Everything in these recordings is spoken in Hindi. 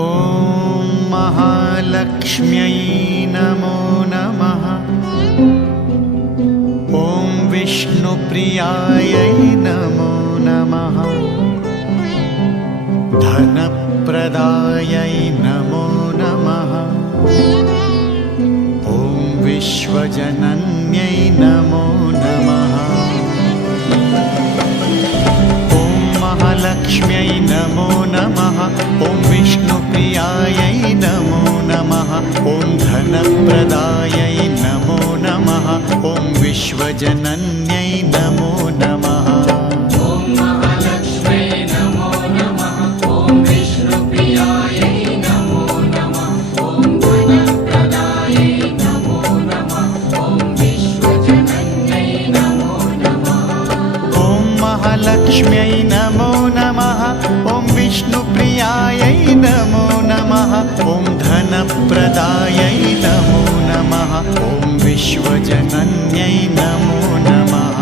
ॐ महालक्ष्म्यै नमो नमः। ॐ विष्णुप्रियायै नमो नमः। धनप्रदायै नमो नमः। ॐ विश्वजनन्यै नमो नमः। ॐ महालक्ष्म्यै नमो नमः। ॐ विष्णुप्रियायै नमो नमः। ॐ धनप्रदायै नमो नमः। ॐ विश्वजनन्यै नमो नमः। ॐ महालक्ष्म्यै नमो नमः। ॐ विष्णुप्रियायै नमो नमः। ॐ धनप्रदायै नमो नमः। ॐ विश्वजनन्यै नमो नमः। ॐ महालक्ष्म्यै नमो नमः। ॐ विष्णुप्रियायै नमो नमः। ॐ धनप्रदायै नमो नमः। ॐ विश्वजनन्यै नमो नमः।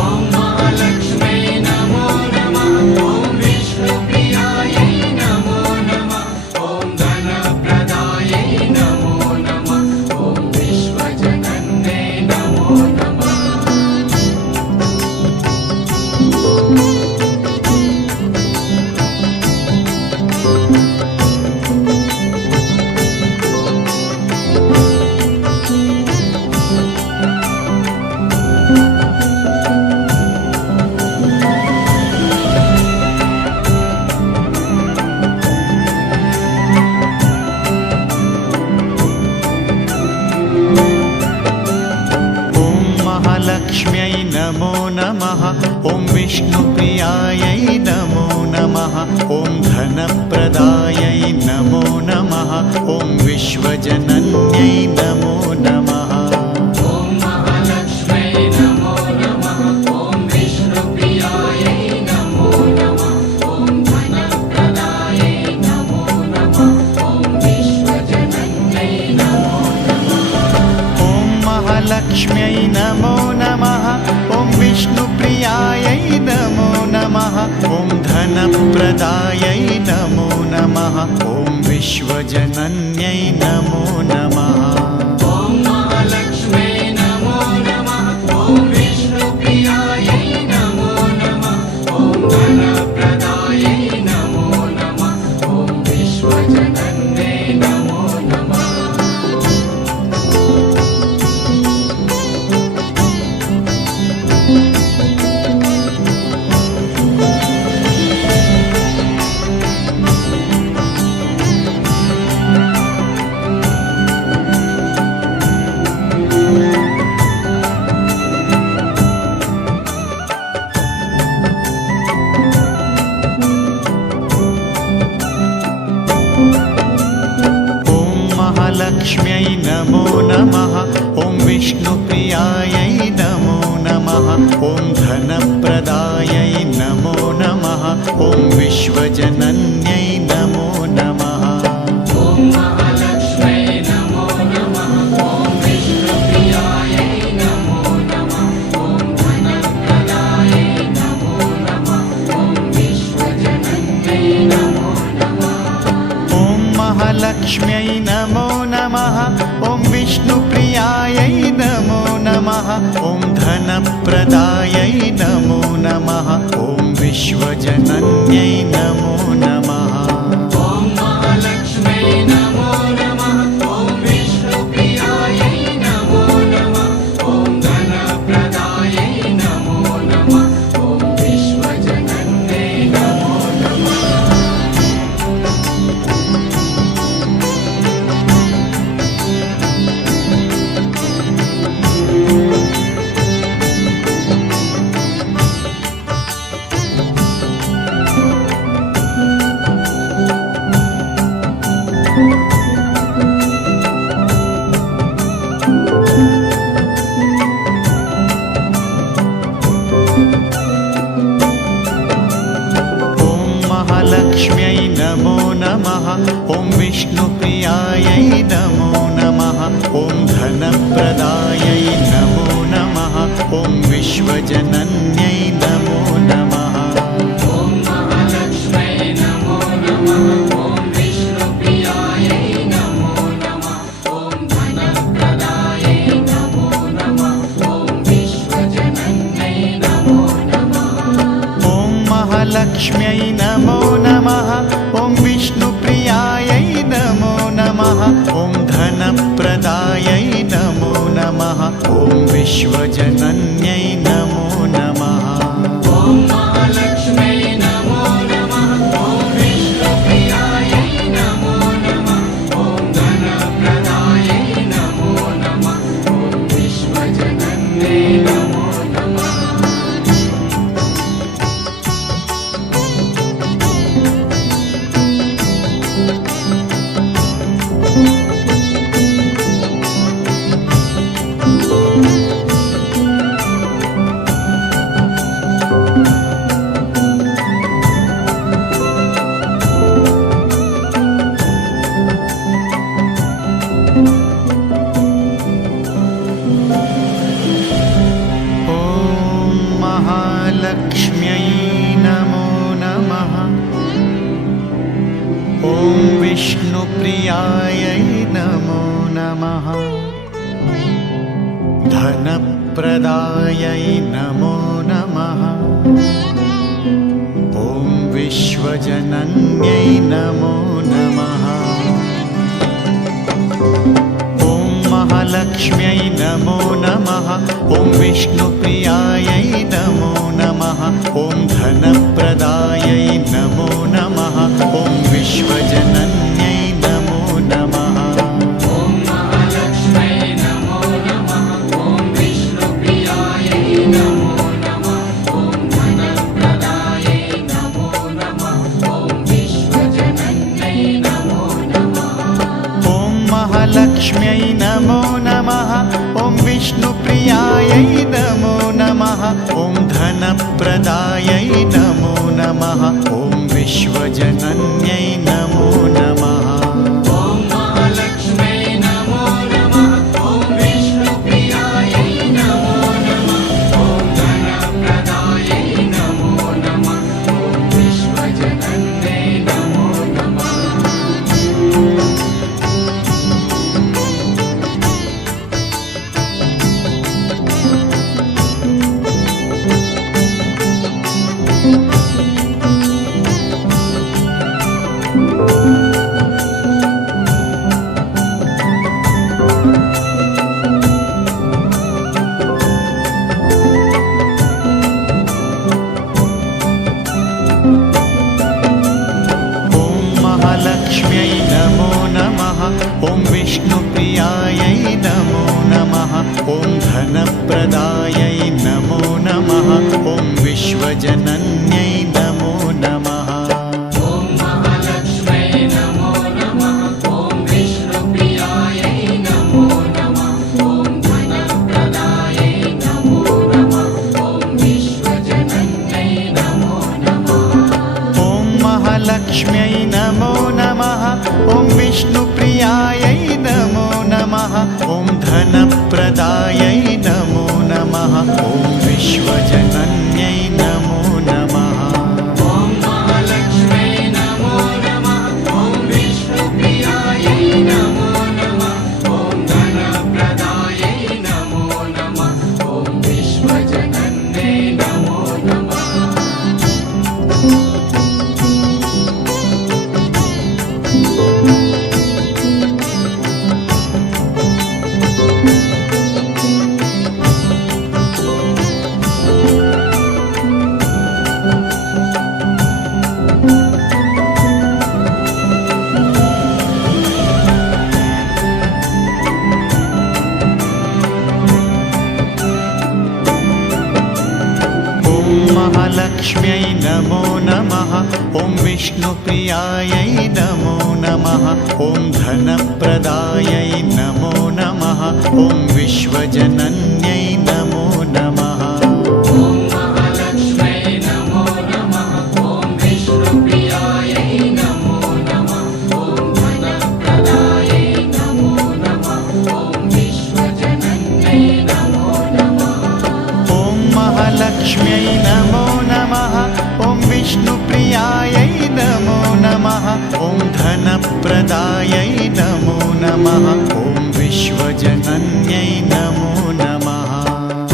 ॐ महालक्ष्म्यै नमो नमः। ॐ विष्णुप्रियायै नमो नमः। ॐ धनप्रदायै नमो नमः। ॐ विश्वजनन्यै नमो नमः। महालक्ष्म्यै नमो नमः। ॐ विष्णुप्रियायै नमो नमः। ॐ धनप्रदायै नमो नमः। ॐ विश्वजनन्यै नमो नमः। ॐ महालक्ष्म्यै नमो नमः। ॐ विष्णुप्रियायै नमो नमः। ॐ धनप्रदायै नमो नमः। ॐ विश्वजनन्यै नमो नमः। ॐ महालक्ष्म्यै नमो नमः। ॐ विष्णुप्रियायै नमो नमः। ॐ धनप्रदायै नमो नमः। ॐ विश्वजनन्यै नमो नमः। ॐ महालक्ष्म्यै नमो नमः। ॐ विष्णुप्रियायै नमो नमः। ॐ धनप्रदायै नमो नमः। ॐ विश्वजनन्यै नमो नमः। महालक्ष्म्यै नमो नमः। ॐ विष्णुप्रियायै नमो नमः। ॐ धनप्रदायै नमो नमः। ॐ विश्वजनन्यै नमो नमः। ॐ महालक्ष्म्यै नमो नमः। ॐ विष्णुप्रियायै नमो नमः। ॐ धनप्रदायै नमो नमः। ॐ विश्वजनन्यै नमो नमः। ॐ महालक्ष्म्यै नमो नमः। ॐ विष्णुप्रियायै नमो नमः। ॐ धनप्रदायै नमो नमः। ॐ विश्वजनन्यै नमो नमः। ॐ महालक्ष्म्यै नमो नमः। ॐ विष्णुप्रियायै नमो नमः। ॐ धनप्रदायै नमो नमः। ॐ विश्वजनन्यै नमो नमः। महालक्ष्म्यै नमो नमः। ॐ विष्णुप्रियायै नमो नमः। ॐ धनप्रदायै नमो नमः। ॐ विश्वजनन्यै नमो नमः। ॐ महालक्ष्म्यै नमो नमः। ॐ विष्णु ॐ धनप्रदायै नमो नमः ॐ विश्वजनन्यै नमो नमः ॐ महालक्ष्म्यै नमो नमः ॐ विष्णुप्रियायै नमो नमः ॐ धनप्रदायै नमो नमः ॐ विश्वजनन्यै नमो नमः लक्ष्म्यै नमो नमः ॐ विष्णुप्रियायै नमो नमः धनप्रदायै नमो नमः ॐ विश्वजनन्यै नमो नमः ॐ महालक्ष्म्यै नमो नमः ॐ विष्णुप्रियायै नमो नमः ॐ धनप्रदायै नमो नमः ॐ विश्वजनन्यै नमो नमः ॐ महालक्ष्म्यै नमो नमः ॐ विष्णुप्रियायै नमो नमः ॐ धनप्रदायै नमो नमः ॐ विश्वजनन्यै नमो नमः ॐ महालक्ष्म्यै नमो नमः ॐ विष्णुप्रियायै नमो नमः ॐ धनप्रदायै नमो नमः ॐ विश्वजनन्यै नमो नमः ॐ महालक्ष्म्यै नमो नमः ॐ विष्णुप्रियायै नमो नमः ॐ धनप्रदायै नमो नमः ॐ विश्वजनन्यै नमो नमः महालक्ष्म्यै नमो नमः ॐ विष्णुप्रियायै नमो नमः ॐ धनप्रदायै नमो नमः ॐ विश्वजनन्यै नमो नमः ॐ महालक्ष्म्यै नमो नमः ॐ विष्णुप्रियायै नमो नमः ॐ धनप्रदायै नमो नमः ॐ विश्वजनन्यै नमो नमः ॐ महालक्ष्म्यै नमो नमः ॐ विष्णुप्रियायै नमो नमः ॐ धनप्रदायै नमो नमः ॐ विश्वजनन्यै नमो नमः ॐ महालक्ष्म्यै नमो नमः ॐ विष्णुप्रियायै नमो नमः ॐ धनप्रदायै नमो नमः ॐ विश्वजनन्यै नमो नमः महालक्ष्म्यै नमो नमः ॐ विष्णुप्रियायै नमो नमः ॐ धनप्रदायै नमो नमः ॐ विश्वजनन्यै नमो नमः ॐ महालक्ष्म्यै नमो नमः ॐ विष्णुप्रियायै नमो नमः ॐ धनप्रदायै नमो नमः ॐ विश्वजनन्यै नमो नमः ॐ महालक्ष्म्यै नमो नमः ॐ विष्णुप्रियायै नमो नमः ॐ धनप्रदायै नमो नमः ॐ विश्वजनन्यै नमो नमः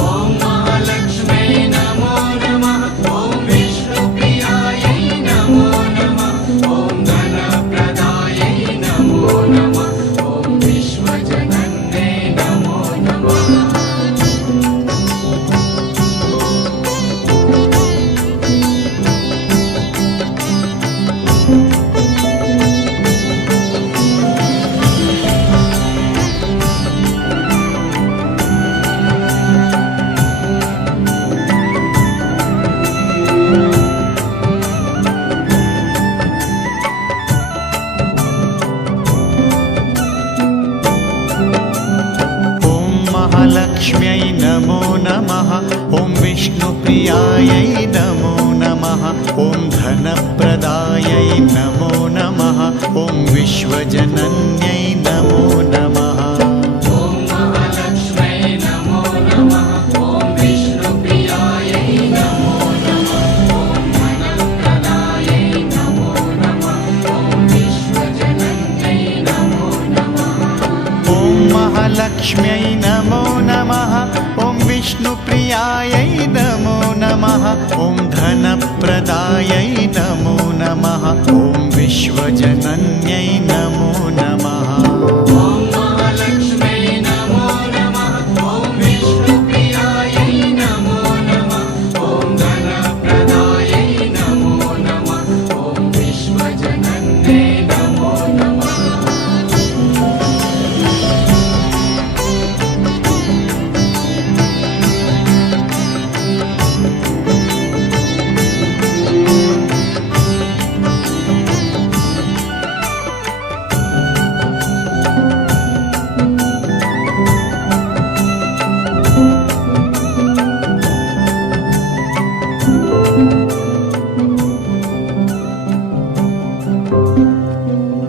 ॐ महालक्ष्म्यै नमो नमः ॐ विष्णुप्रियायै नमो नमः ॐ धनप्रदायै नमो नमः ॐ महालक्ष्म्यै नमो नमः ॐ विष्णुप्रियायै नमो नमः ॐ धनप्रदायै नमो नमः ॐ विश्वजनन्यै नमो नमः ॐ महालक्ष्म्यै नमो नमः ॐ विष्णुप्रियायै नमो नमः ॐ धनप्रदायै नमो नमः ॐ विश्वजनन्यै नमो नमः ॐ महालक्ष्म्यै नमो नमः ॐ विष्णुप्रियायै नमो नमः ॐ धनप्रदायै नमो नमः ॐ विश्वजनन्यै नमो नमः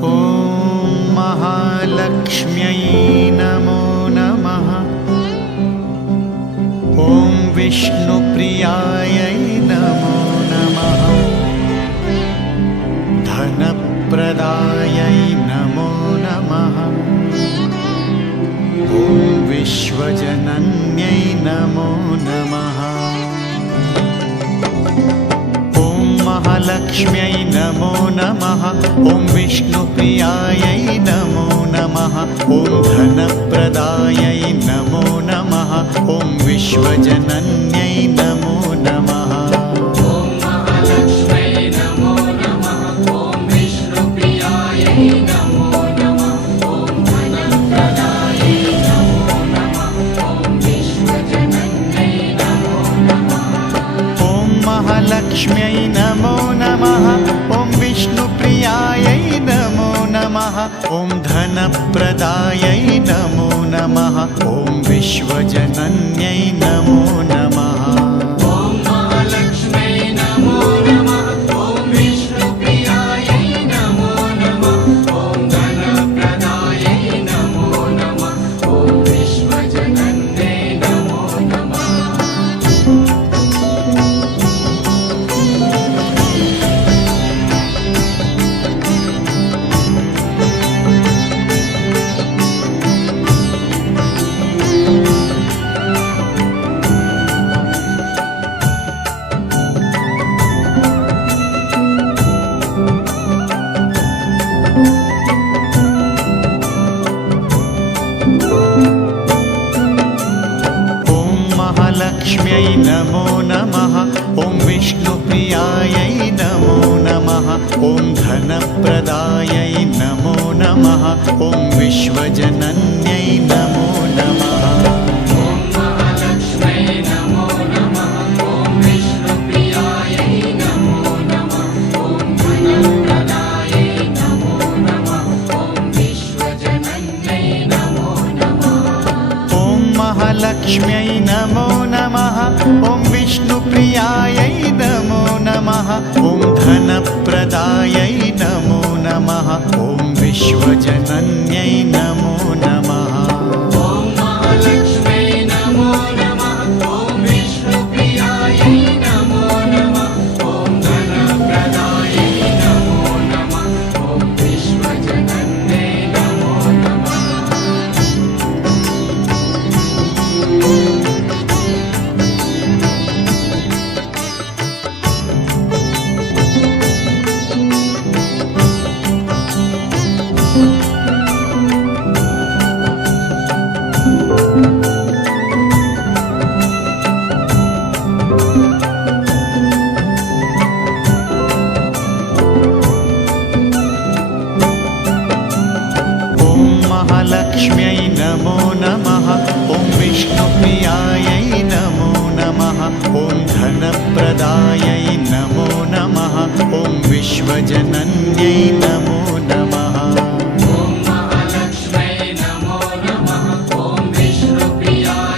ॐ महालक्ष्म्यै नमो नमः ॐ विष्णुप्रियायै नमो नमः ॐ धनप्रदायै नमो नमः ॐ विश्वजनन्यै नमो नमः ॐ महालक्ष्म्यै नमो नमः ॐ विष्णुप्रियायै नमो नमः धनप्रदायै नमो नमः ॐ विश्वजनन्यै नमो नमः ॐ महालक्ष्म्यै नमो नमः ॐ विष्णुप्रियायै नमो नमः ॐ धनप्रदायै नमो नमः ॐ विश्वजनन्यै नमो नमः ॐ महालक्ष्म्यै नमो नमः ॐ विष्णुप्रियायै नमो नमः ॐ धनप्रदायै नमो नमः ॐ विश्वजनन्यै नमो नमः ॐ महालक्ष्म्यै नमो नमः ॐ विष्णुप्रियायै नमो नमः ॐ धनप्रदायै नमो नमः ॐ विश्वजनन्यै नमो नमः ॐ महालक्ष्म्यै नमो नमः ॐ विष्णुप्रियायै नमो नमः ॐ धनप्रदायै नमो नमः ॐ विश्वजनन्यै नमो नमः ॐ महालक्ष्म्यै नमो नमः ॐ विष्णुप्रियायै नमो नमः ॐ धनप्रदायै नमो नमः ॐ विश्वजनन्यै नमो नमः ॐ महालक्ष्म्यै नमो नमः ॐ विष्णुप्रियायै नमो नमः ॐ धनप्रदायै नमो नमः ॐ विश्वजनन्यै नमो नमः ॐ महालक्ष्म्यै नमो नमः ॐ विष्णुप्रियायै नमो नमः ॐ धनप्रदायै नमो नमः ॐ विश्वजनन्यै नमो नमः ॐ महालक्ष्म्यै नमो नमः ॐ विष्णुप्रियायै नमो नमः ॐ धनप्रदायै नमो नमः ॐ विश्वजनन्यै नमो नमः महालक्ष्म्यै नमो नमः ॐ विष्णुप्रियायै नमो नमः ॐ धनप्रदायै नमो नमः ॐ विश्वजनन्यै नमो नमः ॐ महालक्ष्म्यै नमो नमः ॐ विष्णुप्रियायै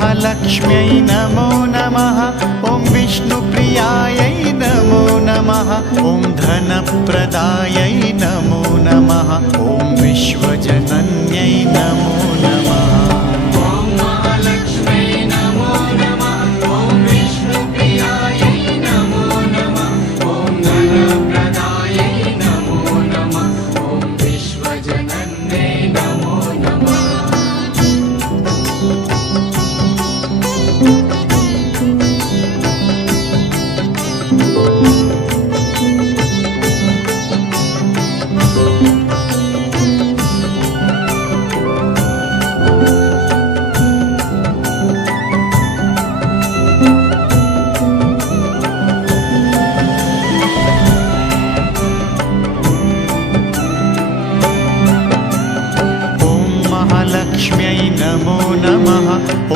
महालक्ष्म्यै नमो नमः ॐ विष्णुप्रियायै नमो नमः ॐ धनप्रदायै नमो नमः ॐ विश्वजनन्यै नमो नमः ॐ महालक्ष्म्यै नमो नमः ॐ विष्णुप्रियायै नमो नमः ॐ धनप्रदायै नमो नमः ॐ विश्वजनन्यै नमो नमः महालक्ष्म्यै नमो नमः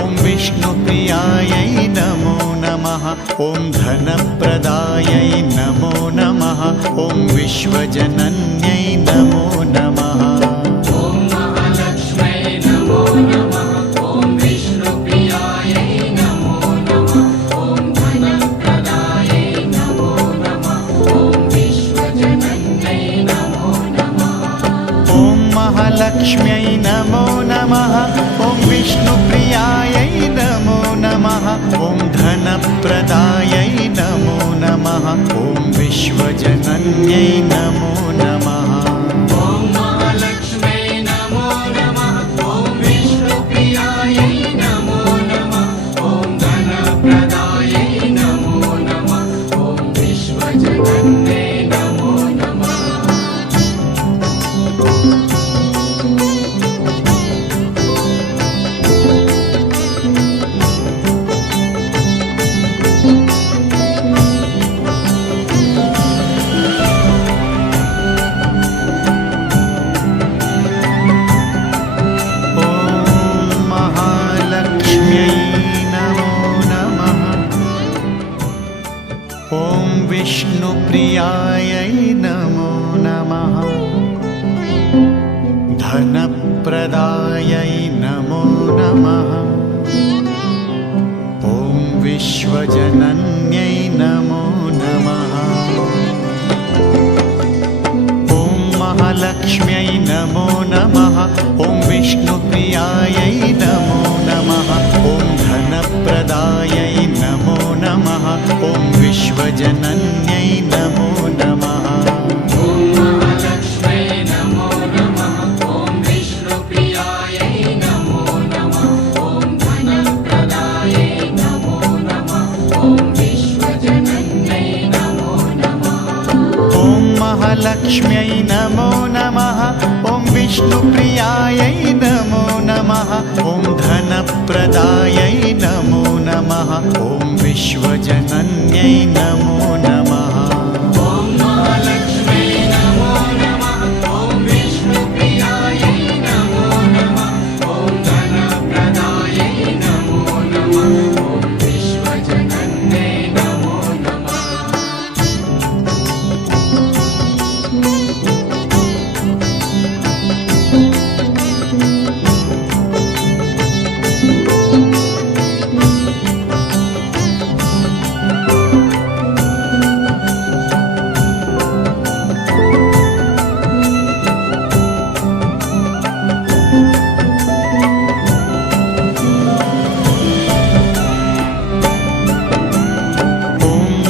ॐ विष्णुप्रियायै नमो नमः ॐ धनप्रदायै नमो नमः ॐ विश्वजनन्यै नमो नमः ॐ महालक्ष्म्यै नमो नमः ॐ विष्णुप्रियायै नमो नमः ॐ धनप्रदायै नमो नमः ॐ विश्वजनन्यै नमो नमः ॐ महालक्ष्म्यै नमो नमः ॐ विष्णुप्रियायै नमो नमः ॐ धनप्रदायै नमो नमः ॐ विश्वजनन्यै नमो नमः ॐ महालक्ष्म्यै नमो नमः ॐ विष्णुप्रियायै नमो नमः ॐ धनप्रदायै नमो नमः ॐ विश्वजनन्यै नमो नमः विष्णुप्रियायै नमो नमः धनप्रदायै नमो नमः ॐ विश्वजनन्यै नमो नमः ॐ महालक्ष्म्यै नमो नमः ॐ विष्णुप्रियायै नमो नमः ॐ धनप्रदायै नमो नमः ॐ विश्वजनन्यै नमो नमः ॐ महालक्ष्म्यै नमो नमः ॐ विष्णुप्रियायै नमो नमः ॐ धनप्रदायै नमो नमः ॐ विश्वजनन्यै नमो नमः ॐ महालक्ष्म्यै नमो नमः ॐ विष्णुप्रियायै नमो नमः ॐ धनप्रदायै नमो नमः ॐ विश्वजनन्यै नमो नमः ॐ महालक्ष्म्यै नमो नमः ॐ विष्णुप्रियायै नमो नमः ॐ धनप्रदायै नमो नमः ॐ विश्वजनन्यै नमो नमः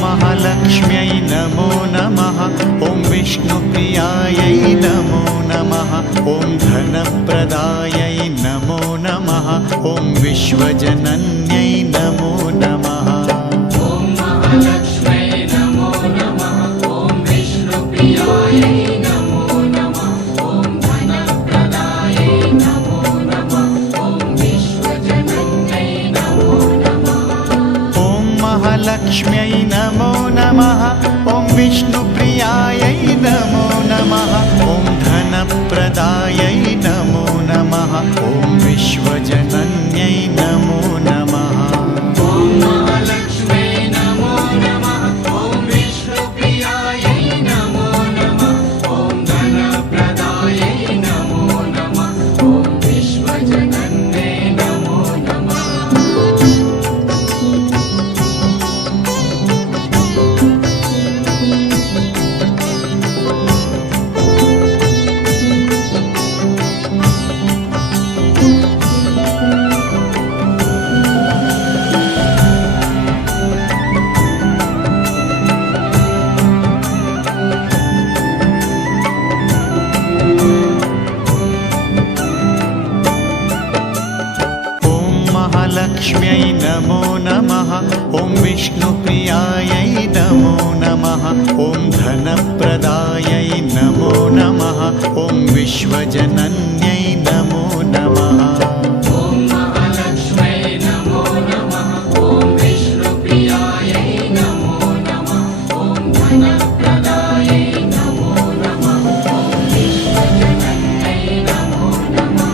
महालक्ष्म्यै नमो नमः ॐ विष्णुप्रियायै नमो नमः ॐ धनप्रदायै नमो नमः ॐ विश्वजनन्यै नमो नमः ॐ महालक्ष्म्यै नमो नमः ॐ विष्णुप्रियायै नमो नमः ॐ धनप्रदायै नमो नमः ॐ विश्वजनन्यै नमो नमः ॐ महालक्ष्म्यै नमो नमः ॐ विष्णुप्रियायै नमो नमः ॐ धनप्रदायै नमो नमः ॐ विश्वजनन्यै नमो नमः ॐ महालक्ष्म्यै नमो नमः ॐ विष्णुप्रियायै नमो नमः ॐ धनप्रदायै नमो नमः ॐ विश्वजनन्यै नमो नमः महालक्ष्म्यै नमो नमः ॐ विष्णुप्रियायै नमो नमः ॐ धनप्रदायै नमो नमः ॐ विश्वजनन्यै नमो नमः ॐ महालक्ष्म्यै नमो नमः ॐ विष्णुप्रियायै नमो नमः ॐ धनप्रदायै नमो नमः ॐ विश्वजनन्यै नमो नमः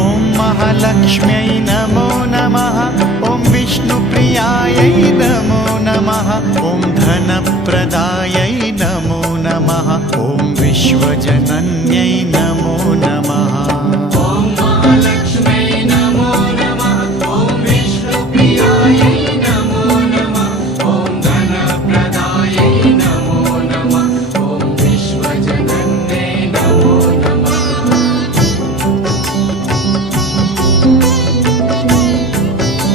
ॐ महालक्ष्म्यै नमो नमः ॐ विष्णुप्रियायै नमो नमः ॐ धनप्रदायै नमो नमः ॐ विश्वजनन्यै नमो नमः ॐ महालक्ष्म्यै नमो नमः ॐ विष्णुप्रियायै नमो नमः ॐ धनप्रदायै नमो नमः ॐ विश्वजनन्यै नमो नमः महालक्ष्म्यै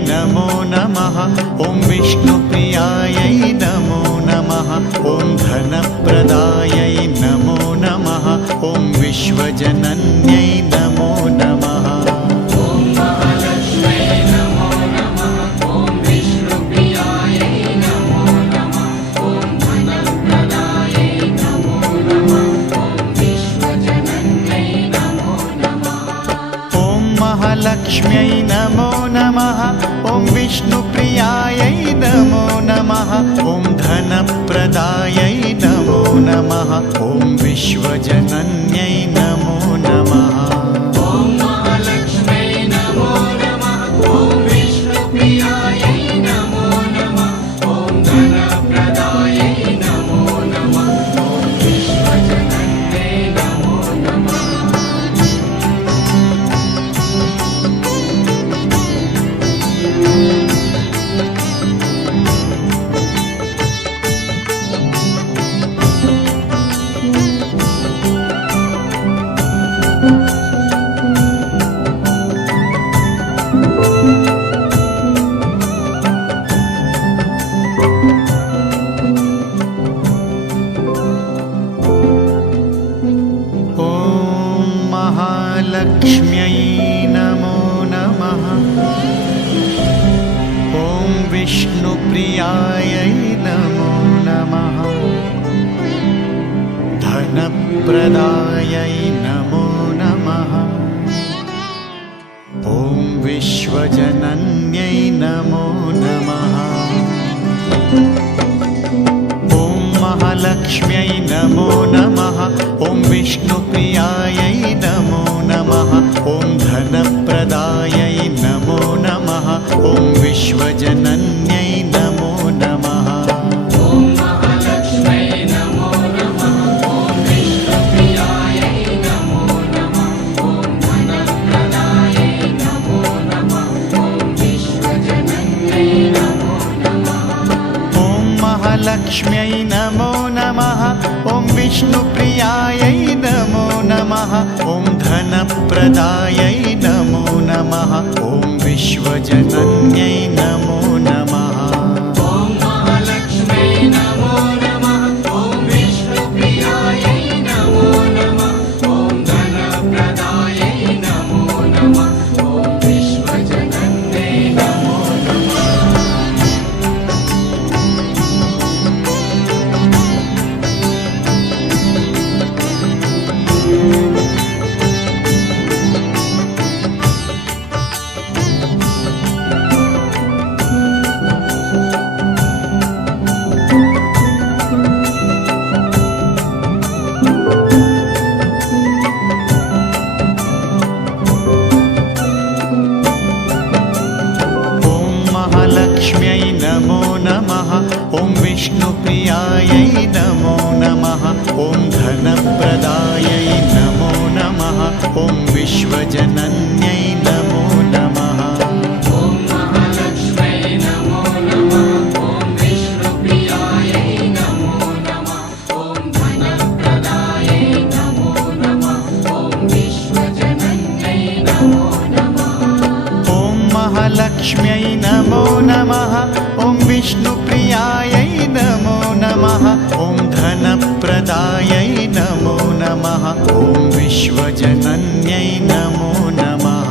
नमो नमः ॐ विष्णुप्रियायै नमो नमः ॐ धनप्रदायै नमो नमः ॐ विश्वजनन्यै नमो नमः ॐ महालक्ष्म्यै नमो नमः ॐ विष्णुप्रियायै नमो नमः ॐ धनप्रदायै नमो नमः ॐ विश्वजनन्यै नमो नमः ॐ महालक्ष्म्यै नमो नमः ॐ विष्णुप्रियायै नमो नमः ॐ धनप्रदायै नमो नमः ॐ विश्वजनन्यै नमो नमः ॐ महालक्ष्म्यै नमो नमः ॐ विष्णुप्रियायै नमो नमः ॐ धनप्रदायै नमो नमः ॐ विश्वजनन्यै नमो नमः ॐ महालक्ष्म्यै नमो नमः ॐ विष्णुप्रियायै नमो नमः धनप्रदायै नमो नमः ॐ विश्वजनन्यै नमो नमः ॐ महालक्ष्म्यै नमो नमः ॐ विष्णुप्रियायै नमो नमः ॐ धनप्रदायै नमो नमः ॐ विश्वजनन्यै नमो नमः ॐ महालक्ष्म्यै नमो नमः ॐ विष्णुप्रियायै नमो नमः ॐ धनप्रदायै नमो नमः ॐ विश्वजनन्यै नमो नमः ॐ महालक्ष्म्यै नमो नमः ॐ विष्णुप्रियायै नमो नमः ॐ धनप्रदायै नमो नमः ॐ विश्वजनन्यै नमो नमः ॐ महालक्ष्म्यै नमो नमः ॐ विष्णुप्रियायै नमो नमः ॐ धनप्रदायै नमो नमः ॐ विश्वजनन्यै नमो नमः विष्णुप्रियायै नमो नमः ॐ धनप्रदायै नमो नमः ॐ विश्वजनन्यै नमो नमः ॐ महालक्ष्म्यै नमो नमः ॐ विष्णुप्रियायै नमः ॐ धनप्रदायै नमो नमः ॐ विश्वजनन्यै नमो नमः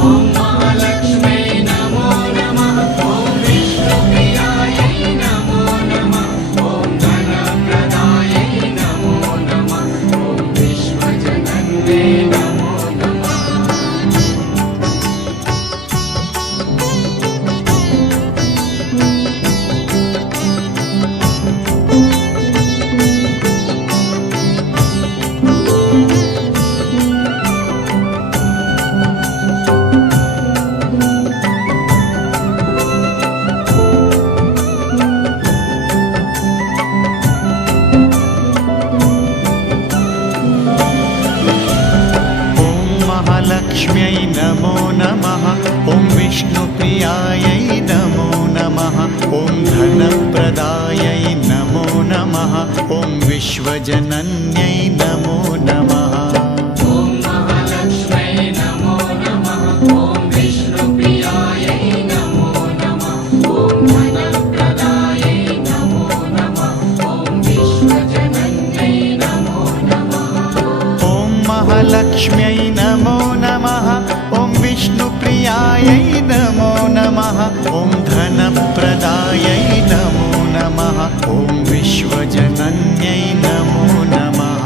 ॐ महालक्ष्म्यै नमो नमः ॐ विष्णुप्रियायै नमो नमः ॐ धनप्रदायै नमो नमः ॐ विश्वजनन्यै नमो नमः लक्ष्म्यै नमो नमः ॐ विष्णुप्रियायै नमो नमः ॐ धनप्रदायै नमो नमः ॐ विश्वजनन्यै नमो नमः ॐ महालक्ष्म्यै नमो नमः ॐ विष्णुप्रियायै नमो नमः ॐ धनप्रदायै नमो नमः ॐ विश्वजनन्यै नमो नमः ॐ महालक्ष्म्यै नमो नमः ॐ विष्णुप्रियायै नमो नमः ॐ धनप्रदायै नमो नमः ॐ विश्वजनन्यै नमो नमः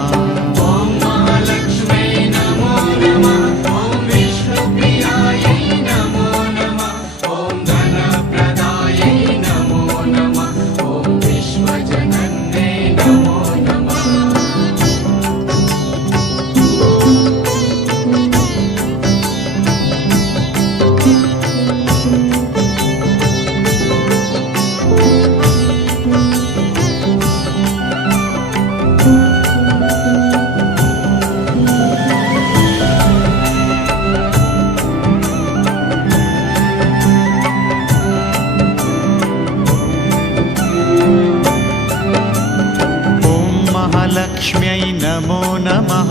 ॐ महालक्ष्म्यै नमो नमः ॐ विष्णुप्रियायै नमो नमः ॐ धनप्रदायै नमो नमः ॐ विश्वजनन्यै नमो नमः लक्ष्म्यै नमो नमः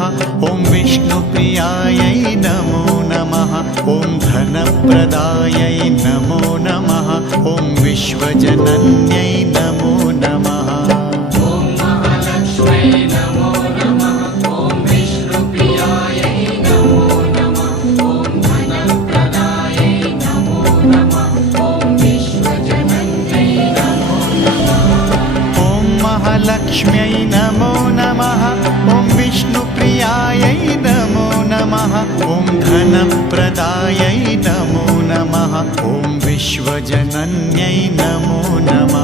ॐ विष्णुप्रियायै नमो नमः ॐ धनप्रदायै नमो नमः ॐ विश्वजनन्यै नमो नमः ॐ महालक्ष्म्यै नमो नमः ॐ विष्णुप्रियायै नमो नमः ॐ धनप्रदायै नमो नमः ॐ विश्वजनन्यै नमो नमः ॐ महालक्ष्म्यै नमो नमः ॐ विष्णुप्रियायै नमो नमः ॐ धनप्रदायै नमो नमः ॐ विश्वजनन्यै नमो नमः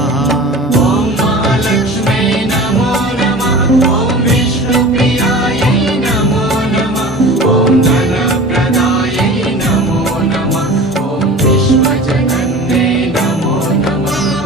ॐ महालक्ष्म्यै नमो नमः ॐ विष्णुप्रियायै नमो नमः ॐ धनप्रदायै नमो नमः ॐ विश्वजनन्यै नमो नमः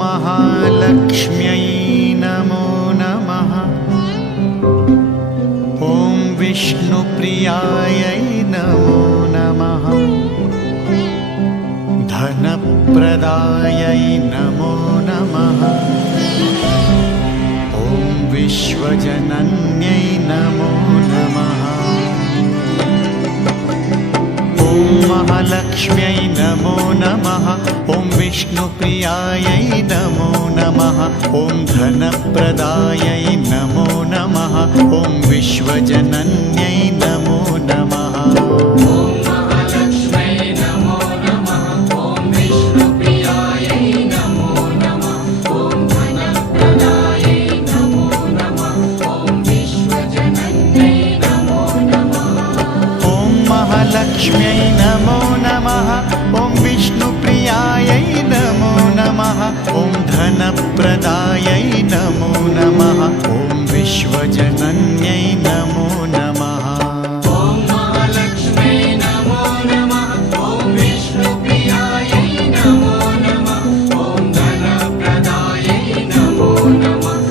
महालक्ष्म्यै नमो नमः ॐ विष्णुप्रियायै नमो नमः धनप्रदायै नमो नमः ॐ विश्वजनन्यै नमो नमः ॐ महालक्ष्म्यै नमो नमः ॐ विष्णुप्रियायै नमो नमः ॐ धनप्रदायै नमो नमः ॐ विश्वजनन्यै नमो नमः ॐ महालक्ष्म्यै नमो नमः ॐ विष्णुप्रियायै नमो नमः ॐ धनप्रदायै नमो नमः ॐ विश्वजनन्यै नमो नमः ॐ महालक्ष्म्यै नमो नमः ॐ विष्णुप्रियायै नमो नमः ॐ धनप्रदायै नमो नमः ॐ विश्वजनन्यै नमो नमः ॐ महालक्ष्म्यै नमो नमः ॐ विष्णुप्रियायै नमो नमः ॐ धनप्रदायै नमो नमः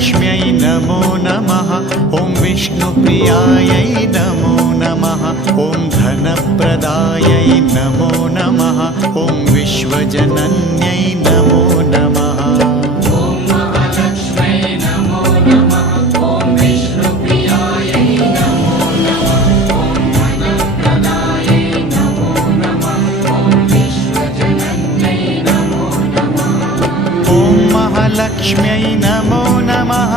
महालक्ष्म्यै नमो नमः ॐ विष्णुप्रियायै नमो नमः ॐ धनप्रदायै नमो नमः ॐ विश्वजनन्यै नमो नमः ॐ महालक्ष्म्यै नमो नमः ॐ विष्णुप्रियायै नमो नमः ॐ धनप्रदायै नमो नमः ॐ विश्वजनन्यै नमो नमः ॐ महालक्ष्म्यै नमो नमः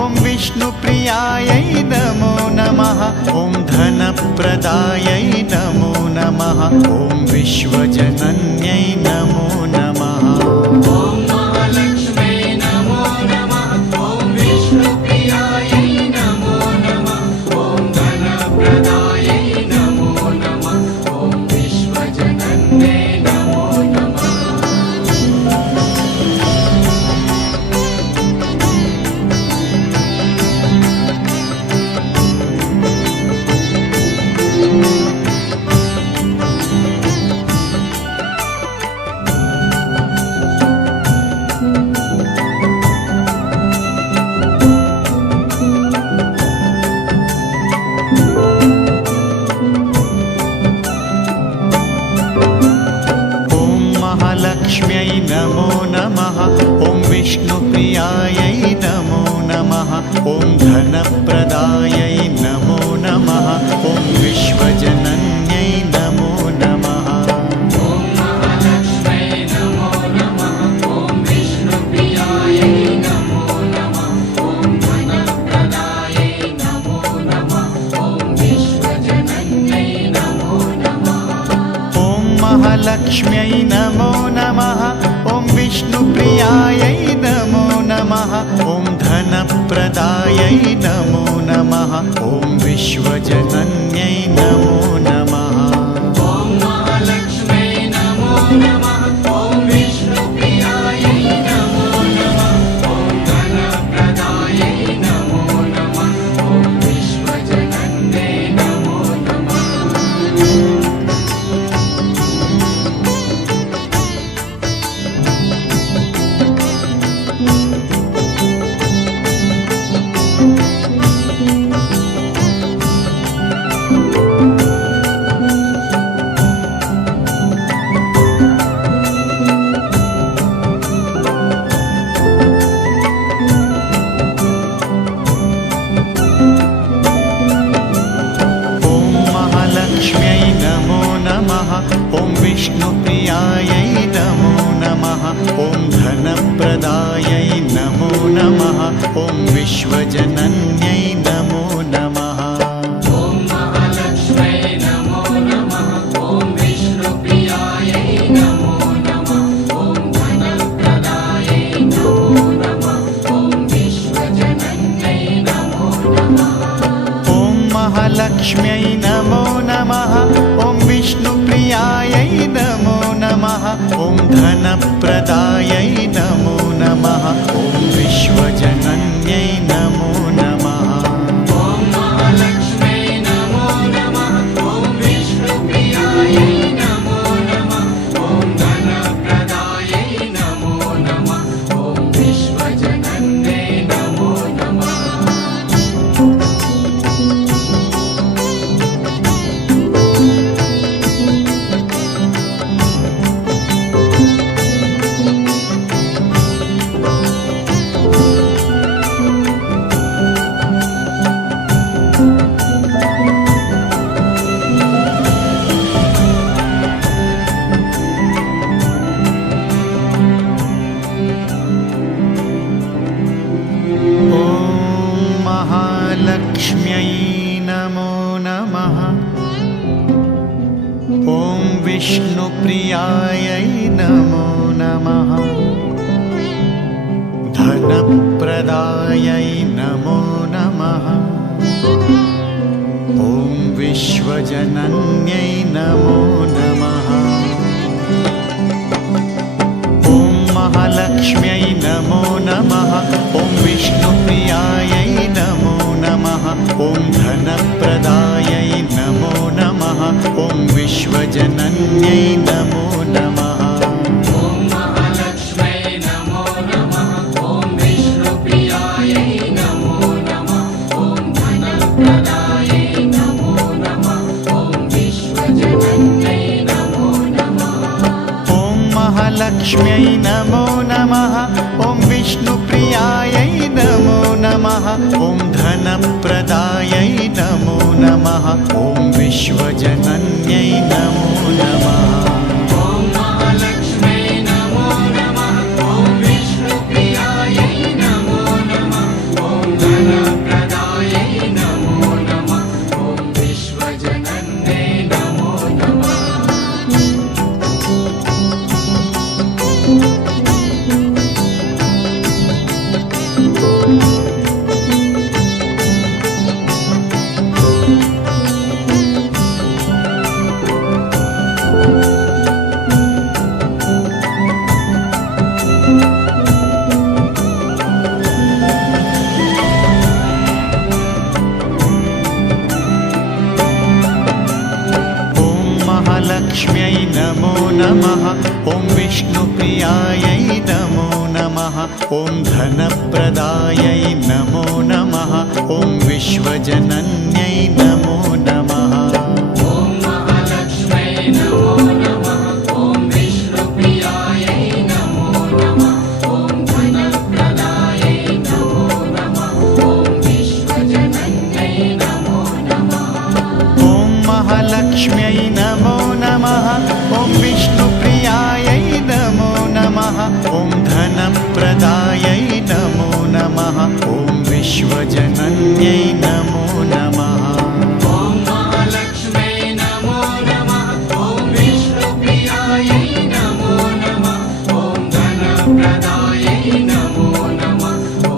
ॐ विष्णुप्रियायै नमो नमः ॐ धनप्रदायै नमो नमः ॐ विश्वजनन्यै नमो नमः ॐ महालक्ष्म्यै नमो नमः ॐ विष्णुप्रियायै नमो नमः ॐ धनप्रदायै नमो नमः ॐ विश्वजनन्यै नमो नमः ॐ महालक्ष्म्यै नमो नमः ॐ विष्णुप्रियायै नमो नमः ॐ धनप्रदायै नमो नमः ॐ विश्वजनन्यै नमो नमः ॐ महालक्ष्म्यै नमो नमः ॐ विष्णुप्रियायै नमो नमः ॐ धनप्रदायै नमो नमः ॐ विश्वजनन्यै नमो नमः ॐ महालक्ष्म्यै नमो नमः ॐ विष्णुप्रियायै नमो नमः ॐ धनप्रदायै नमो नमः ॐ विश्वजनन्यै नमो नमः ॐ महालक्ष्म्यै नमो नमः ॐ विष्णुप्रियायै नमो नमः ॐ धनप्रदायै नमो नमः ॐ विश्वजनन्यै नमो नमः ॐ महालक्ष्म्यै नमो नमः ॐ विष्णुप्रियायै नमो नमः ॐ धनप्रदायै नमो नमः ॐ विश्वजनन्यै नमो नमः ॐ महालक्ष्म्यै नमो नमः ॐ विष्णुप्रियायै नमो नमः ॐ धनप्रदायै नमो नमः ॐ विश्वजनन्यै नमो नमः ॐ महालक्ष्म्यै नमो नमः ॐ विष्णुप्रियायै नमो नमः ॐ धनप्रदायै नमो नमः ॐ विश्वजनन्यै नमो नमः ॐ महालक्ष्म्यै नमो नमः ॐ विष्णुप्रियायै नमो नमः ॐ धनप्रदायै नमो नमः ॐ विश्वजनन्यै नमो नमः ॐ महालक्ष्म्यै नमो नमः ॐ विष्णुप्रियायै नमो नमः धनप्रदायै नमो नमः ॐ विश्वजनन्यै नमो नमः ॐ महालक्ष्म्यै नमो नमः ॐ विष्णुप्रियायै नमो नमः ॐ धनप्रदायै नमो नमः ॐ विश्वजनन्यै नमो नमः ॐ महालक्ष्म्यै नमो नमः ॐ विष्णुप्रियायै नमो नमः ॐ विष्णुप्रियायै नमो नमः ॐ धनप्रदायै नमो नमः ॐ विश्वजनन्यै नमो नमः ॐ महालक्ष्म्यै नमो नमः ॐ विष्णुप्रियायै नमो नमः ॐ धनप्रदायै नमो नमः ॐ विश्वजनन्यै नमो नमः लक्ष्म्यै नमो नमः ॐ विष्णुप्रियायै नमो नमः ॐ धनप्रदायै नमो नमः ॐ विश्वजनन्यै नमो नमः ॐ महालक्ष्म्यै नमो नमः ॐ विष्णुप्रियायै नमो नमः ॐ धनप्रदायै नमो नमः ॐ विश्वजनन्यै नमो नमः ॐ महालक्ष्म्यै नमो नमः ॐ विष्णुप्रियायै नमो नमः ॐ धनप्रदायै नमो नमः ॐ विश्वजनन्यै नमो नमः ॐ महालक्ष्म्यै नमो नमः ॐ विष्णुप्रियायै नमो नमः ॐ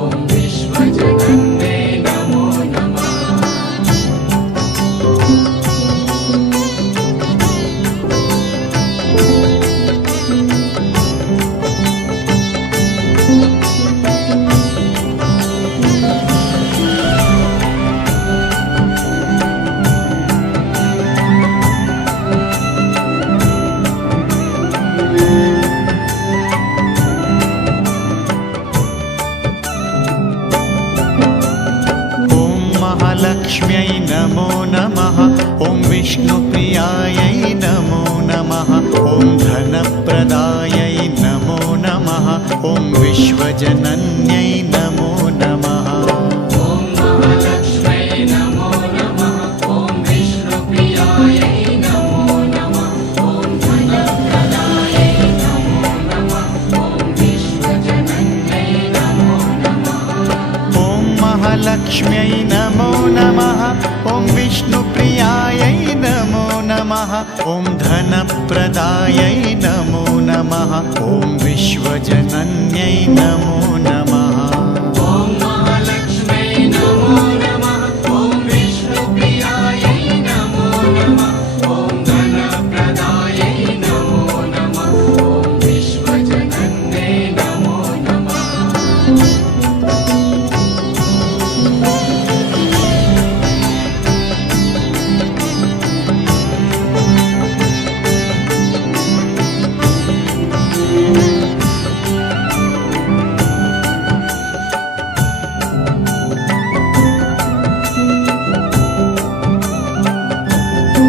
धनप्रदायै नमो नमः ॐ विश्वजनन्यै नमो नमः लक्ष्म्यै नमो नमः ॐ विष्णुप्रियायै नमो नमः ॐ धनप्रदायै नमो नमः ॐ विश्वजनन्यै नमो नमः ॐ महालक्ष्म्यै नमो नमः ॐ विष्णुप्रियायै नमो नमः ॐ धनप्रदायै नमो नमः ॐ विश्वजनन्यै नमो नमः ॐ महालक्ष्म्यै नमो नमः ॐ विष्णुप्रियायै नमो नमः ॐ धनप्रदायै नमो नमः ॐ विश्वजनन्यै नमो नमः ॐ महालक्ष्म्यै नमो नमः ॐ विष्णुप्रियायै नमो नमः ॐ धनप्रदायै नमो नमः ॐ विश्वजनन्यै नमो नमः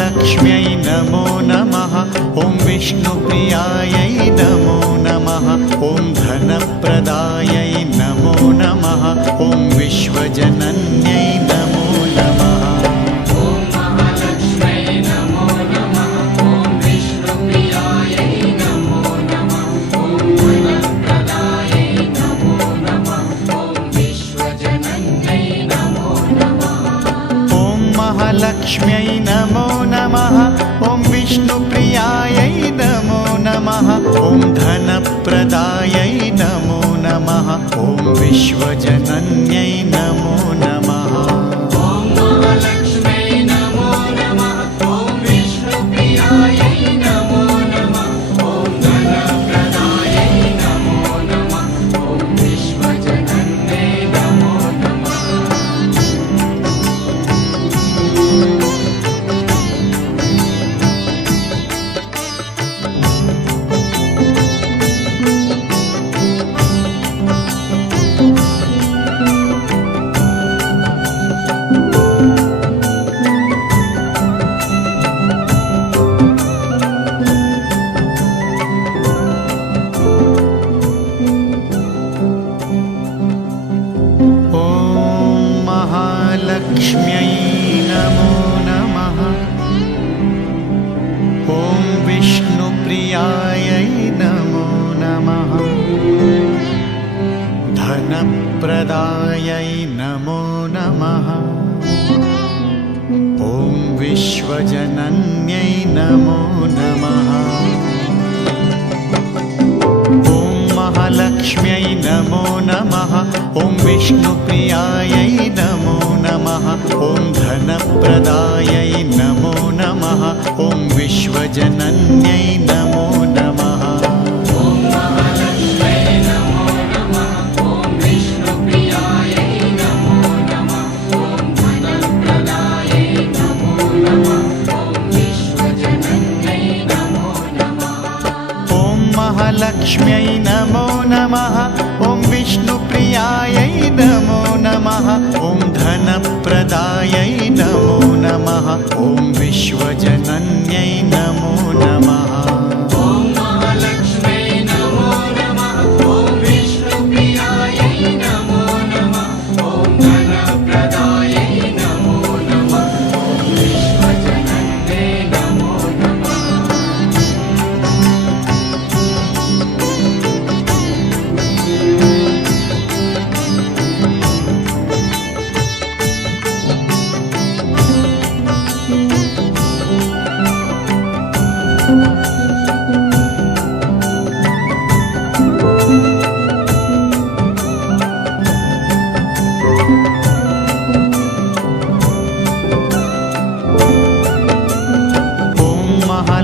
लक्ष्म्यै नमो नमः ॐ विष्णुप्रियायै नमो नमः ॐ धनप्रदायै नमो नमः ॐ विश्वजनन्यै नमो नमः ॐ महालक्ष्म्यै नमो नमः ॐ विष्णुप्रियायै नमो नमः ॐ धनप्रदायै नमो नमः ॐ विश्वजनन्यै नमो नमः ॐ महालक्ष्म्यै नमो नमः ॐ विष्णुप्रियायै नमो नमः ॐ धनप्रदायै नमो नमः ॐ विश्वजनन्यै नमो नमः ॐ महालक्ष्म्यै नमो नमः ॐ विष्णुप्रियायै नमो नमः ॐ धनप्रदायै नमो नमः ॐ विश्वजनन्यै नमो नमः विष्णुप्रियायै नमो नमः। धनप्रदायै नमो नमः। ॐ विश्वजनन्यै नमो नमः। ॐ महालक्ष्म्यै नमो नमः। ॐ विष्णुप्रियायै नमो नमः। ॐ धनप्रदायै नमो नमः। ॐ विश्वजनन्यै नमो नमः। लक्ष्म्यै नमो नमः। ॐ विष्णुप्रियायै नमो नमः। ॐ धनप्रदायै नमो नमः। ॐ विश्वजनन्यै नमो नमः।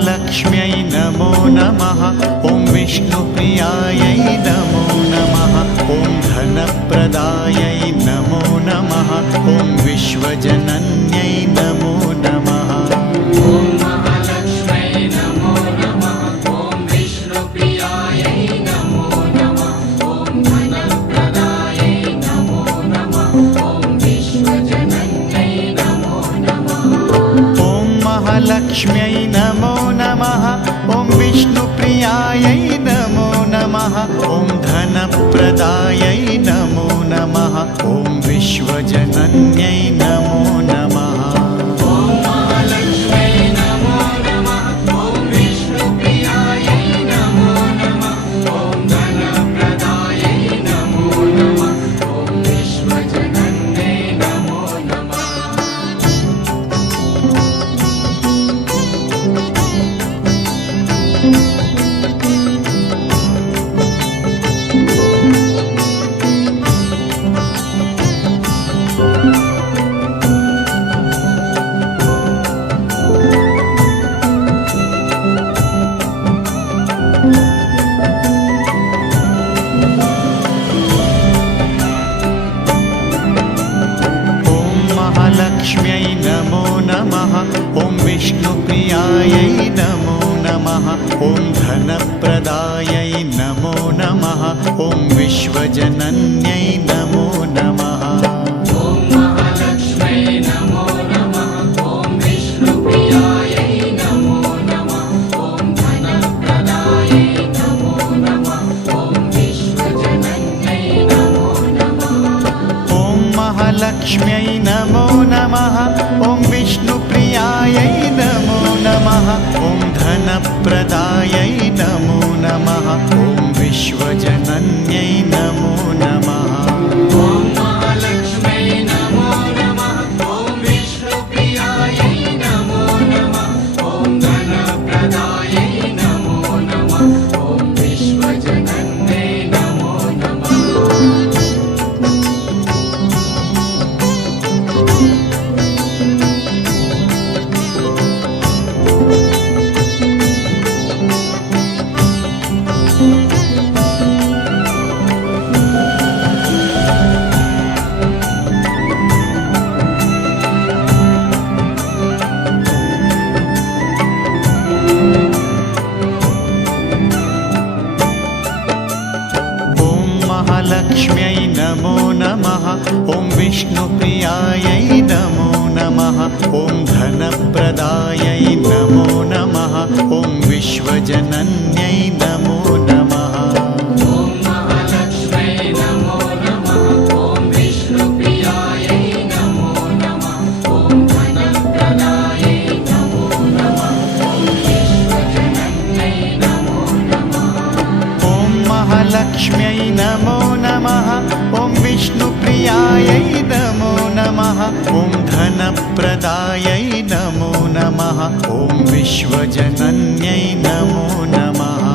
लक्ष्म्यै नमो नमः। ॐ विष्णुप्रियायै नमो नमः। ॐ धनप्रदायै नमो नमः। ॐ विश्वजनन्यै नमो नमः। लक्ष्म्यै नमो नमः। ॐ विष्णुप्रियायै नमो नमः। ॐ धनप्रदायै नमो नमः। ॐ विश्वजनन्यै नमो नमः। लक्ष्म्यै नमो नमः। ॐ विष्णुप्रियायै नमो नमः। ॐ धनप्रदायै नमो नमः। ॐ विश्वजनन्यै नमो नमः। लक्ष्म्यै नमो नमः। ॐ विष्णुप्रियायै नमो नमः। ॐ धनप्रदायै नमो नमः। ॐ विश्वजनन्यै नमो नमः। लक्ष्म्यै नमो नमः। ॐ विष्णुप्रियायै नमो नमः। ॐ धनप्रदायै नमो नमः। ॐ विश्वजनन्यै नमो नमः। महालक्ष्म्यै नमो नमः ॐ विष्णुप्रियायै नमो नमः ॐ धनप्रदायै नमो नमः ॐ विश्वजनन्यै नमो नमः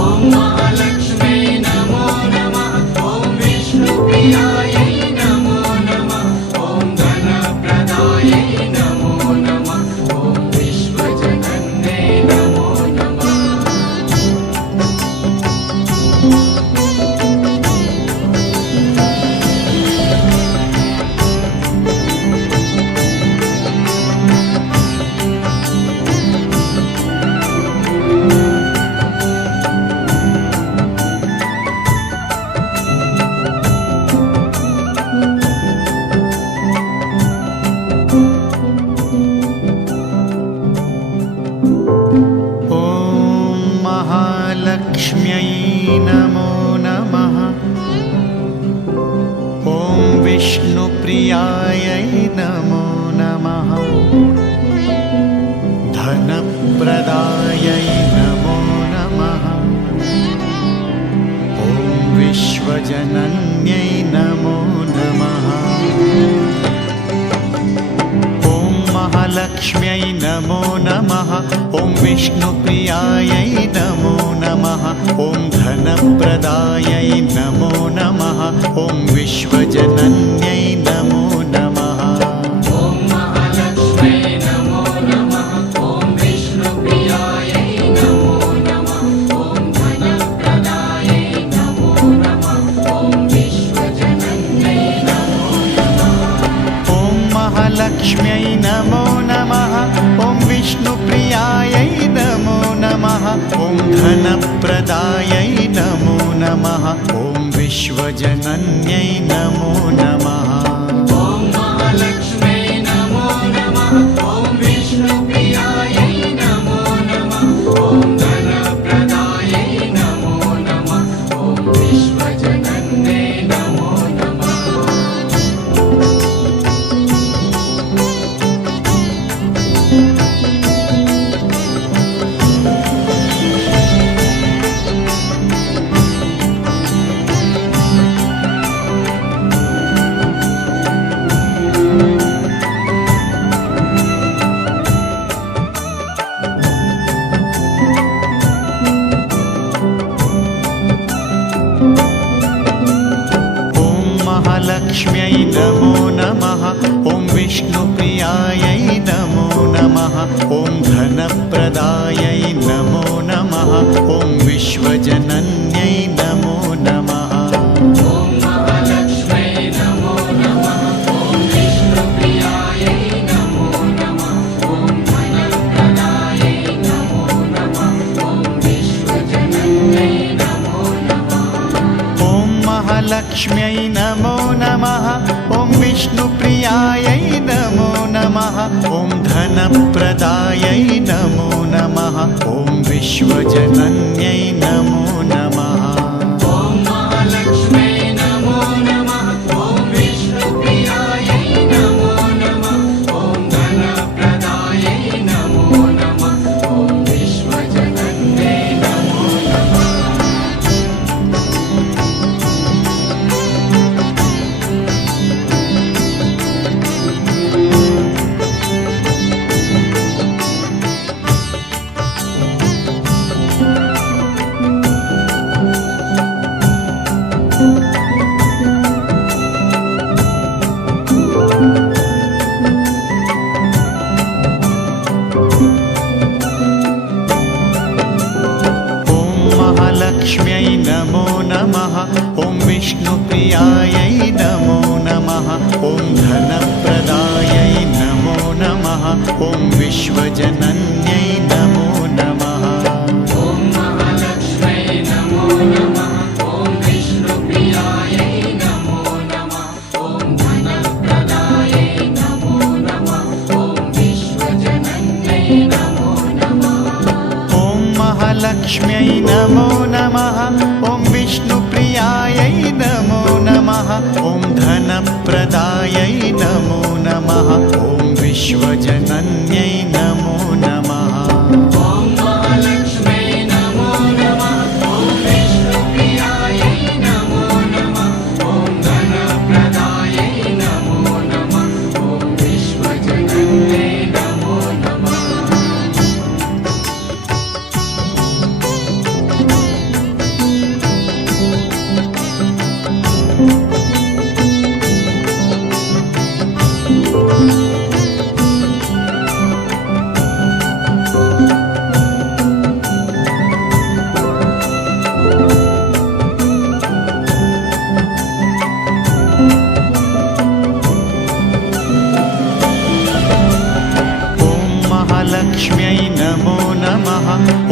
ॐ महालक्ष्म्यै नमो नमः ॐ विष्णुप्रियायै नमो नमः ॐ धनप्रदायै नमो नमः ॐ विश्वजनन्यै नमो नमः महालक्ष्म्यै नमो नमः ॐ विष्णुप्रियायै नमो नमः धनप्रदायै नमो नमः ॐ विश्वजनन्यै नमो नमः महालक्ष्म्यै नमो नमः ॐ विष्णुप्रियायै नमो नमः ॐ धनप्रदायै नमो नमः ॐ विश्वजनन्यै नमो नमः ॐ महालक्ष्म्यै नमो नमः ॐ विष्णुप्रियायै नमो नमः ॐ धनप्रदायै नमो नमः ॐ विश्वजनन्यै नमो नमः ॐ महालक्ष्म्यै नमो नमः ॐ विष्णुप्रियायै नमो नमः ॐ धनप्रदायै नमो नमः ॐ विश्वजनन्यै नमो नमः ॐ महालक्ष्म्यै नमो नमः ॐ विष्णुप्रियायै नमो नमः ॐ धनप्रदायै नमो नमः ॐ विश्वजनन्यै नमो नमः महालक्ष्म्यै नमो नमः ॐ विष्णुप्रियायै नमो नमः ॐ धनप्रदायै नमो नमः ॐ विश्वजनन्यै नमो नमः ॐ महालक्ष्म्यै नमो नमः ॐ विष्णुप्रियायै नमो नमः ॐ धनप्रदायै नमो नमः ॐ विश्वजनन्यै नमो नमः ॐ महालक्ष्म्यै नमो नमः ॐ विष्णुप्रियायै नमो नमः ॐ धनप्रदायै नमो नमः ॐ विश्वजनन्यै नमो नमः ॐ महालक्ष्म्यै नमो नमः ॐ विष्णुप्रियायै नमो नमः ॐ धनप्रदायै नमो नमः ॐ विश्वजनन्यै नमो नमः महालक्ष्म्यै नमो नमः ॐ विष्णुप्रियायै नमो नमः ॐ धनप्रदायै नमो नमः ॐ विश्वजनन्यै नमो नमः ॐ महालक्ष्म्यै नमो नमः ॐ विष्णुप्रियायै नमो नमः ॐ धनप्रदायै नमो नमः ॐ विश्वजनन्यै नमो नमः ॐ महालक्ष्म्यै नमो नमः ॐ विष्णुप्रियायै नमो नमः ॐ धनप्रदायै नमो नमः ॐ विश्वजनन्यै नमो नमः ॐ महालक्ष्म्यै नमो नमः ॐ विष्णुप्रियायै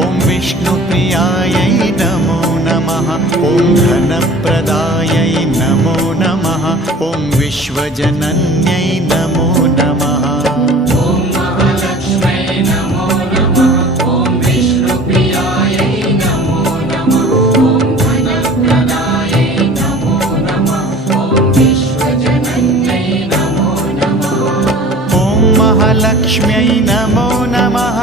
ॐ विष्णुप्रियायै नमो नमः ॐ धनप्रदायै नमो नमः ॐ विश्वजनन्यै नमो नमः ॐ महालक्ष्म्यै नमो नमः ॐ विष्णुप्रियायै नमो नमः ॐ धनप्रदायै नमो नमः ॐ विश्वजनन्यै नमो नमः ॐ महालक्ष्म्यै नमो नमः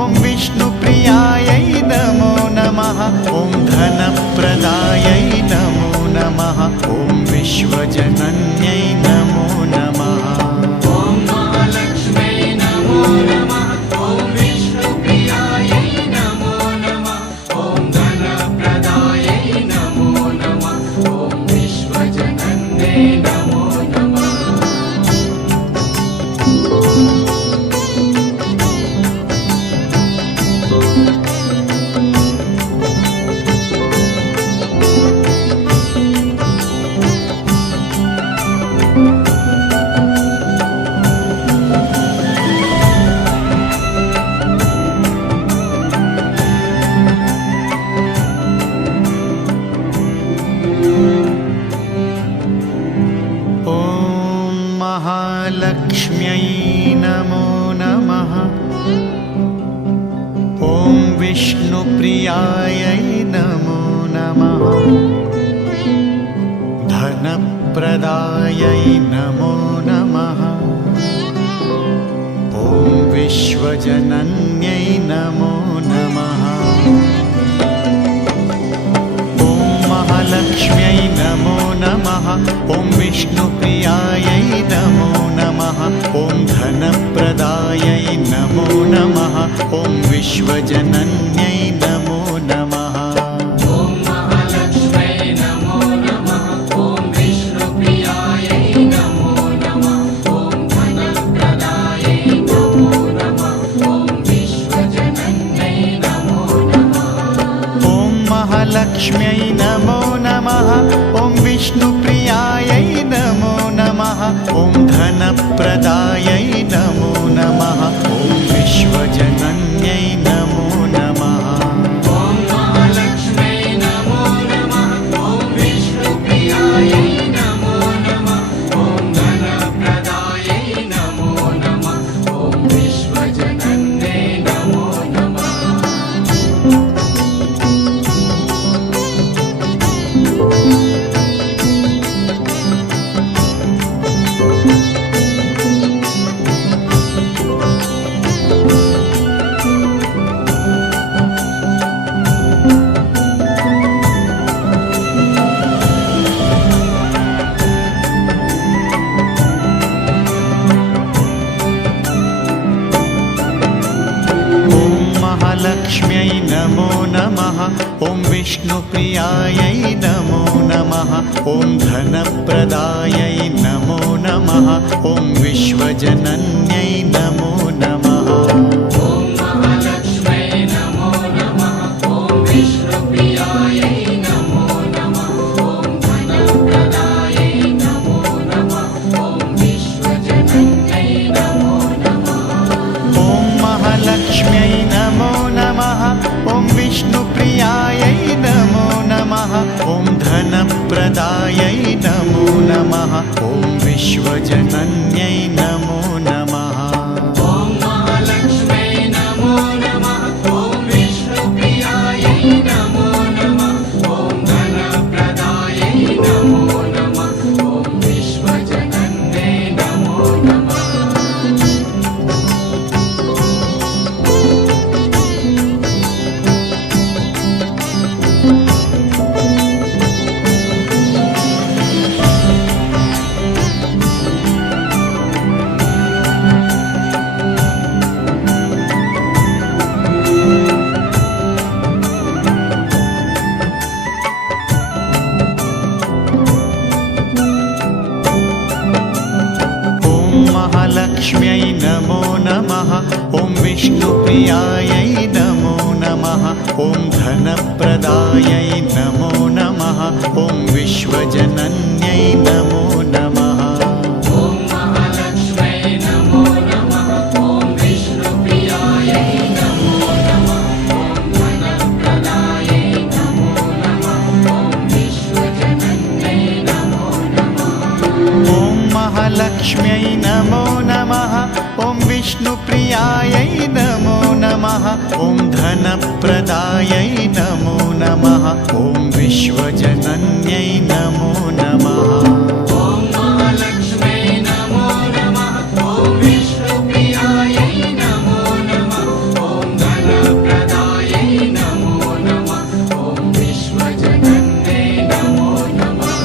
ॐ विष्णुप्रियायै नमो नमः ॐ धनप्रदायै नमो नमः ॐ विश्वजनन्यै नमो नमः ॐ महालक्ष्म्यै नमो नमः ॐ विष्णुप्रियायै नमो नमः ॐ धनप्रदायै नमो नमः ॐ विश्वजनन्यै नमो नमः ॐ महालक्ष्म्यै नमो नमः ॐ विष्णुप्रियायै नमो नमः धनप्रदायै नमो नमः ॐ विश्वजनन्यै नमो नमः महालक्ष्म्यै नमो नमः ॐ विष्णुप्रियायै नमो नमः ॐ धनप्रदायै नमो नमः ॐ विश्वजनन्यै नमो नमः ॐ महालक्ष्म्यै नमो नमः ॐ विष्णुप्रियायै नमो नमः ॐ धनप्रदायै नमो नमः ॐ विश्वजनन्यै नमो नमः ॐ महालक्ष्म्यै नमो नमः ॐ विष्णुप्रियायै नमो नमः ॐ धनप्रदायै नमो नमः ॐ विश्वजनन्यै नमो नमः ॐ महालक्ष्म्यै नमो नमः ॐ विष्णुप्रियायै नमो नमः ॐ धनप्रदायै नमो नमः ॐ विश्वजनन्यै नमो नमः ॐ महालक्ष्म्यै नमो नमः ॐ विष्णुप्रियायै नमो नमः ॐ धनप्रदायै नमो नमः ॐ विश्वजनन्यै नमो नमः ॐ महालक्ष्म्यै नमो नमः ॐ विष्णुप्रियायै नमो नमः ॐ धनप्रदायै नमो नमः ॐ विश्वजनन्यै नमो नमः ॐ महालक्ष्म्यै नमो नमः ॐ विष्णुप्रियायै नमो नमः ॐ धनप्रदायै नमो नमः ॐ विश्वजनन्यै नमो नमः ॐ महालक्ष्म्यै नमो नमः ॐ विष्णुप्रियायै नमो नमः ॐ धनप्रदायै नमो नमः ॐ विश्वजनन्यै नमो नमः महालक्ष्म्यै नमो नमः ॐ विष्णुप्रियायै नमो नमः ॐ धनप्रदायै नमो नमः ॐ विश्वजनन्यै नमो नमः ॐ महालक्ष्म्यै नमो नमः ॐ विष्णुप्रियायै नमो नमः ॐ विश्वजनन्यै नमो नमः ॐ धनप्रदायै नमो नमः ॐ विश्वजनन्यै नमो नमः ॐ महालक्ष्म्यै नमो नमः ॐ विष्णुप्रियायै नमो नमः ॐ धनप्रदायै नमो नमः ॐ विश्वजनन्यै नमो नमः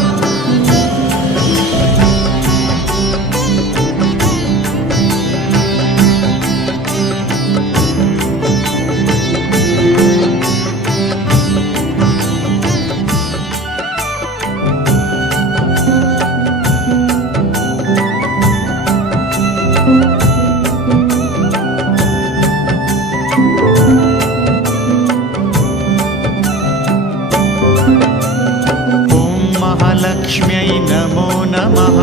ॐ महालक्ष्म्यै नमो नमः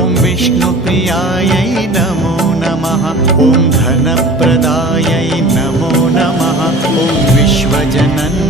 ॐ विष्णुप्रियायै नमो नमः ॐ धनप्रदायै नमो नमः ॐ विश्वजनन्यै